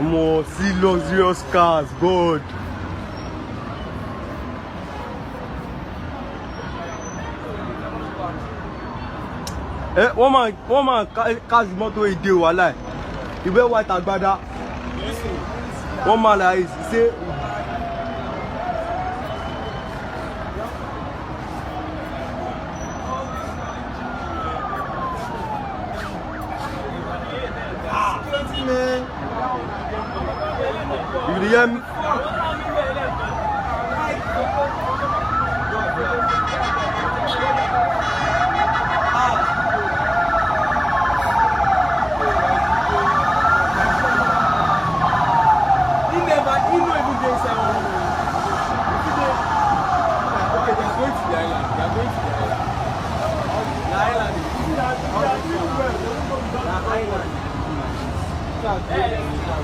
More see luxurious cars, God. One man cars the motor he do walai. He wear white agbada. One man like this, he say you hear me?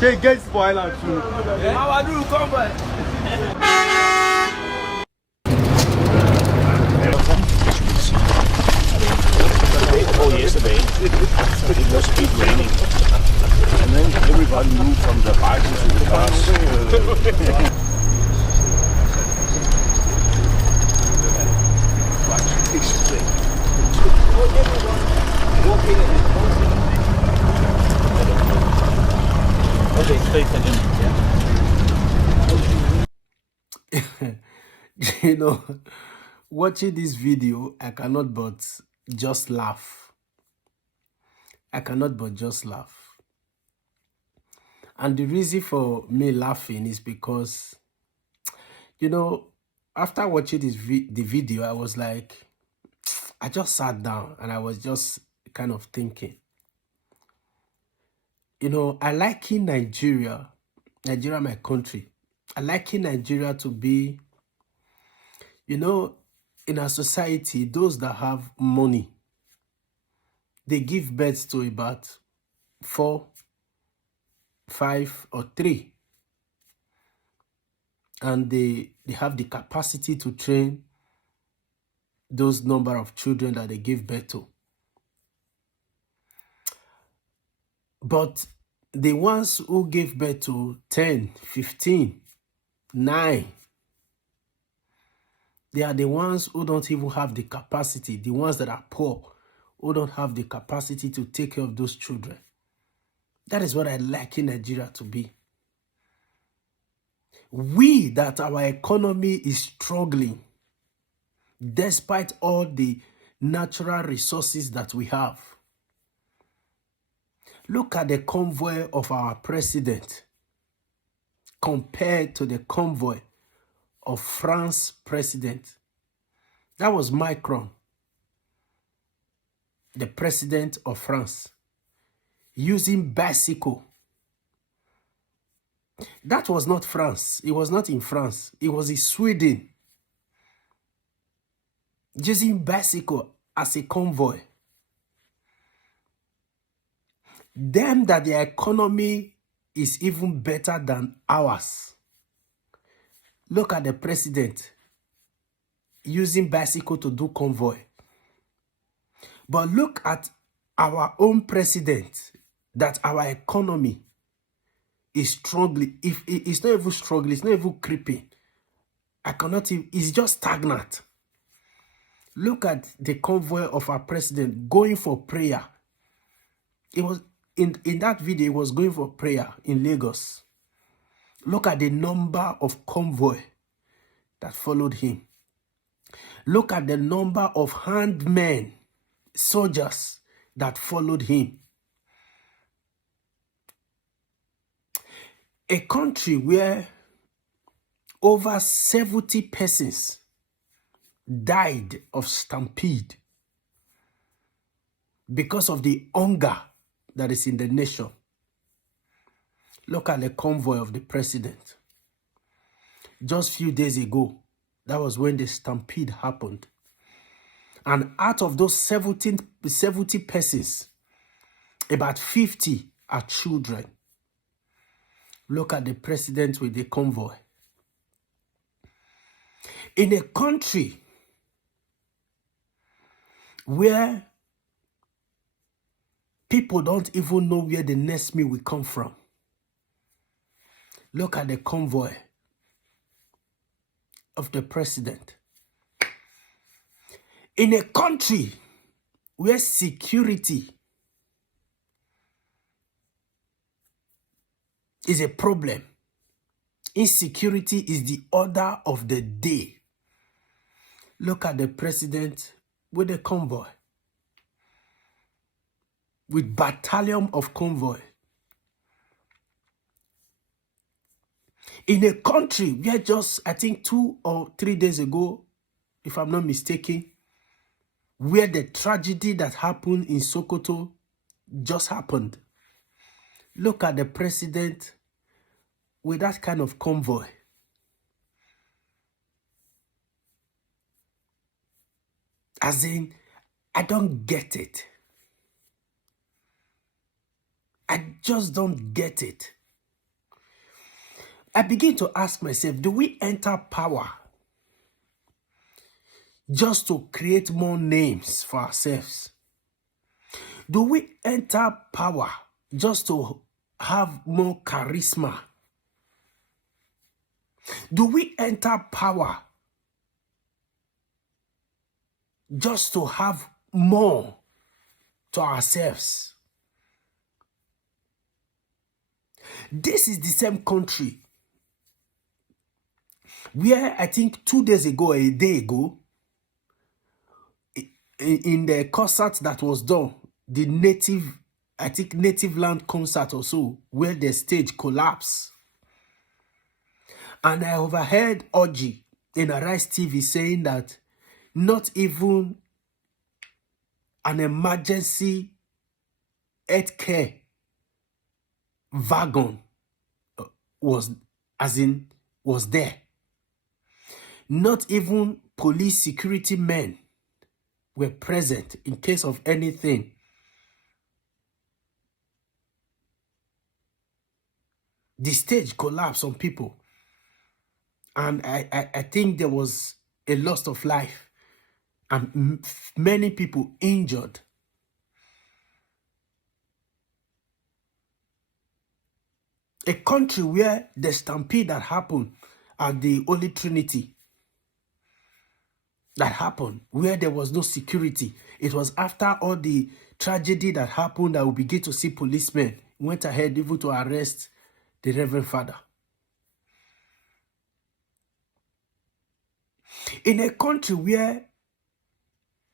She gets for island too. How I do Convoy? Oh, yesterday it was a bit raining, and then everybody moved from the bikes to the cars. You know, watching this video, I cannot but just laugh. I cannot but just laugh. And the reason for me laughing is because, you know, after watching the video, I was like, I just sat down and I was just kind of thinking, you know, I like in Nigeria, my country. I like in Nigeria to be, you know, in our society, those that have money, they give birth to about 4, 5, or 3. And they have the capacity to train those number of children that they give birth to. But the ones who gave birth to 10, 15, 9, they are the ones who don't even have the capacity, the ones that are poor, who don't have the capacity to take care of those children. That is what I like in Nigeria to be. We, that our economy is struggling, despite all the natural resources that we have. Look at the convoy of our president compared to the convoy of France president. That was Macron, the president of France, using bicycle. That was not France. It was not in France. It was in Sweden. Using bicycle as a convoy. Them that their economy is even better than ours. Look at the president using bicycle to do convoy. But look at our own president, that our economy is struggling. If it's not even struggling, it's not even creeping. I cannot even, it's just stagnant. Look at the convoy of our president going for prayer. It was in that video, it was going for prayer in Lagos. Look at the number of convoy that followed him. Look at the number of handmen, soldiers that followed him. A country where over 70 persons died of stampede because of the hunger that is in the nation. Look at the convoy of the president. Just a few days ago, that was when the stampede happened. And out of those 70 persons, about 50 are children. Look at the president with the convoy. In a country where people don't even know where the next meal will come from, Look at the convoy of the president. In a country where security is a problem, insecurity is the order of the day. Look at the president with the convoy, with battalion of convoy. In a country where just, I think 2 or 3 days ago, if I'm not mistaken, where the tragedy that happened in Sokoto just happened. Look at the president with that kind of convoy. As in, I don't get it. I just don't get it. I begin to ask myself, do we enter power just to create more names for ourselves? Do we enter power just to have more charisma? Do we enter power just to have more to ourselves? This is the same country where I think 2 days ago, or a day ago, in the concert that was done, the native land concert or so, where the stage collapsed. And I overheard Oji in Arise TV saying that not even an emergency healthcare wagon was there. Not even police security men were present in case of anything. The stage collapsed on people. And I think there was a loss of life and many people injured. A country where the stampede that happened at the Holy Trinity, that happened, where there was no security. It was after all the tragedy that happened that we began to see policemen went ahead even to arrest the Reverend Father. In a country where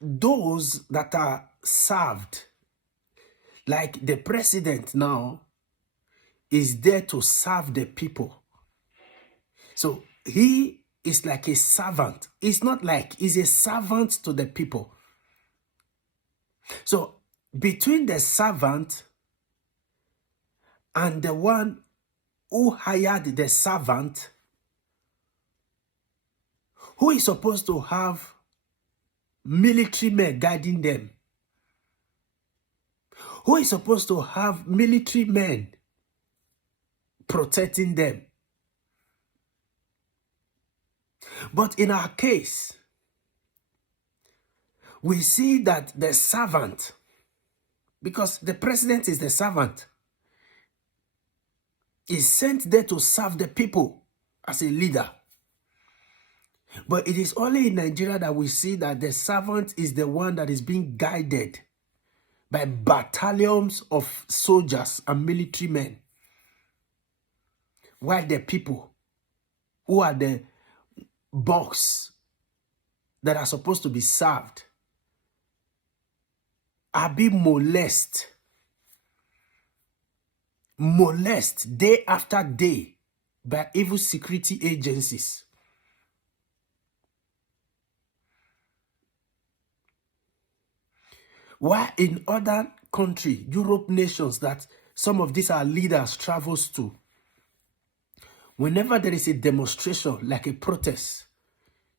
those that are served, like the president now, is there to serve the people. So he is like a servant. It's not like he's a servant to the people. So between the servant and the one who hired the servant, who is supposed to have military men guiding them, who is supposed to have military men protecting them. But in our case, we see that the servant, because the president is the servant, is sent there to serve the people as a leader. But it is only in Nigeria that we see that the servant is the one that is being guided by battalions of soldiers and military men, while the people who are the box that are supposed to be served are being molested day after day by evil security agencies. While in other countries, Europe nations that some of these our leaders travels to, whenever there is a demonstration like a protest,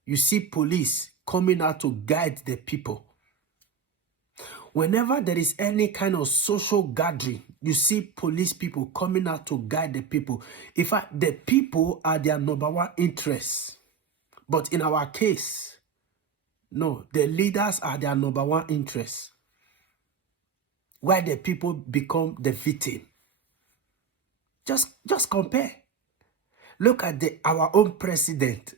you see police coming out to guide the people. Whenever there is any kind of social gathering, you see police people coming out to guide the people. In fact, the people are their number one interest. But in our case, no, the leaders are their number one interest, while the people become the victim. Just compare. Look at our own president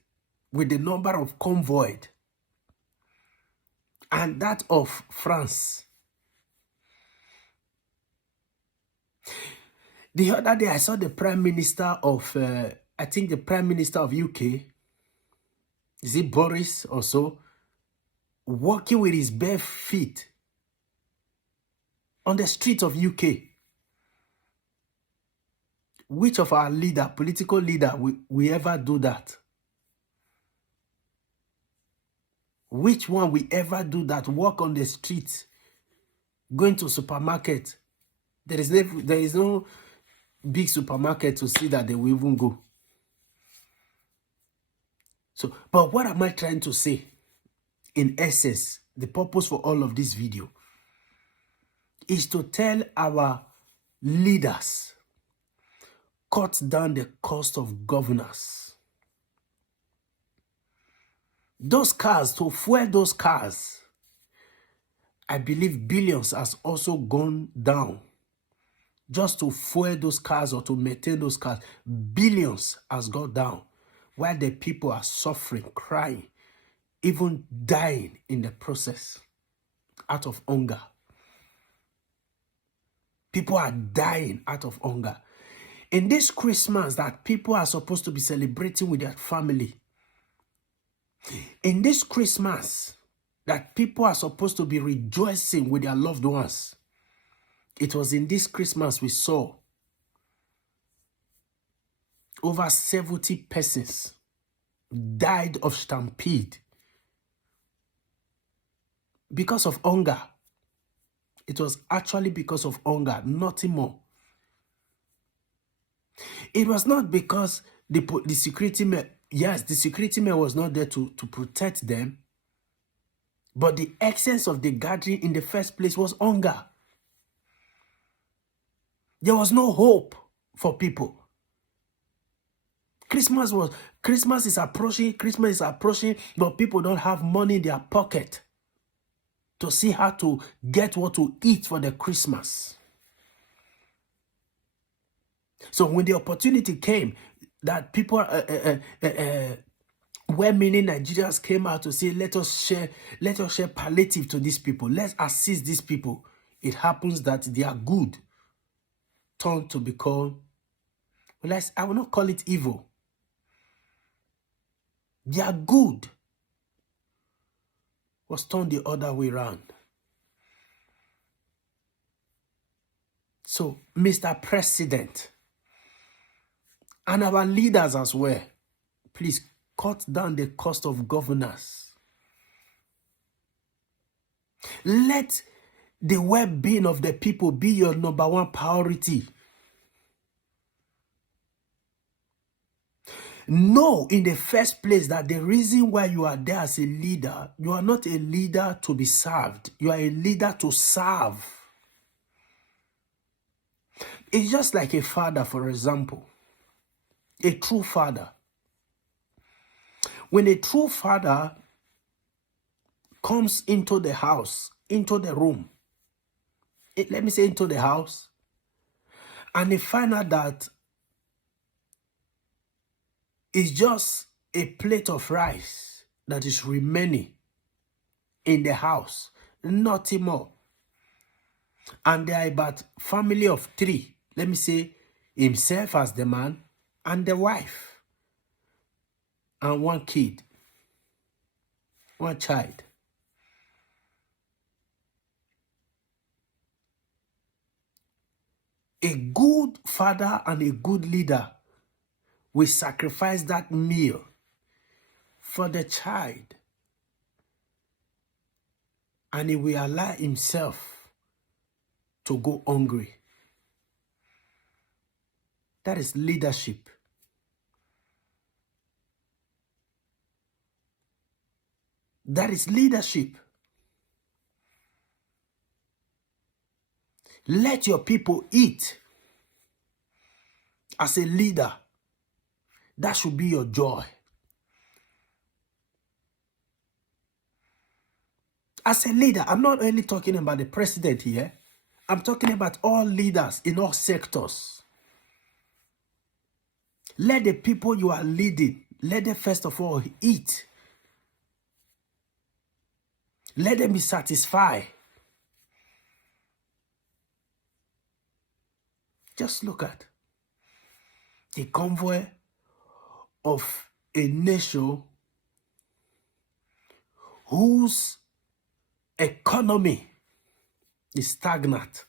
with the number of convoy and that of France. The other day I saw the Prime Minister of, I think the Prime Minister of UK, is it Boris or so, walking with his bare feet on the streets of UK. Which of our political leader, we ever do that? Which one we ever do that? Walk on the streets, going to supermarket. There is no big supermarket to see that they will even go. So, but what am I trying to say? In essence, the purpose for all of this video is to tell our leaders, cut down the cost of governance. Those cars, to fuel those cars, I believe billions has also gone down. Just to fuel those cars or to maintain those cars, billions has gone down. While the people are suffering, crying, even dying in the process out of hunger. People are dying out of hunger. In this Christmas that people are supposed to be celebrating with their family, in this Christmas that people are supposed to be rejoicing with their loved ones, it was in this Christmas we saw over 70 persons died of stampede because of hunger. It was actually because of hunger, nothing more. It was not because the security men, yes, the security man was not there to protect them, but the essence of the gathering in the first place was hunger. There was no hope for people. Christmas is approaching, but people don't have money in their pocket to see how to get what to eat for the Christmas. So when the opportunity came that people, well-meaning Nigerians came out to say, let us share palliative to these people. Let's assist these people. It happens that they are good turned to become, I will not call it evil. They are good was turned the other way around. So, Mr. President, and our leaders as well, please cut down the cost of governance. Let the well-being of the people be your number one priority. Know in the first place that the reason why you are there as a leader, you are not a leader to be served. You are a leader to serve. It's just like a father, for example. A true father. When a true father comes into the house, into the room, let me say into the house, and they find out that it's just a plate of rice that is remaining in the house, nothing more. And they are about family of 3. Let me say himself as the man and the wife and 1 kid, 1 child. A good father and a good leader will sacrifice that meal for the child, and he will allow himself to go hungry. That is leadership. That is leadership. Let your people eat. As a leader, that should be your joy. As a leader, I'm not only talking about the president here. I'm talking about all leaders in all sectors. Let the people you are leading, let them first of all eat. Let them be satisfied. Just look at the convoy of a nation whose economy is stagnant.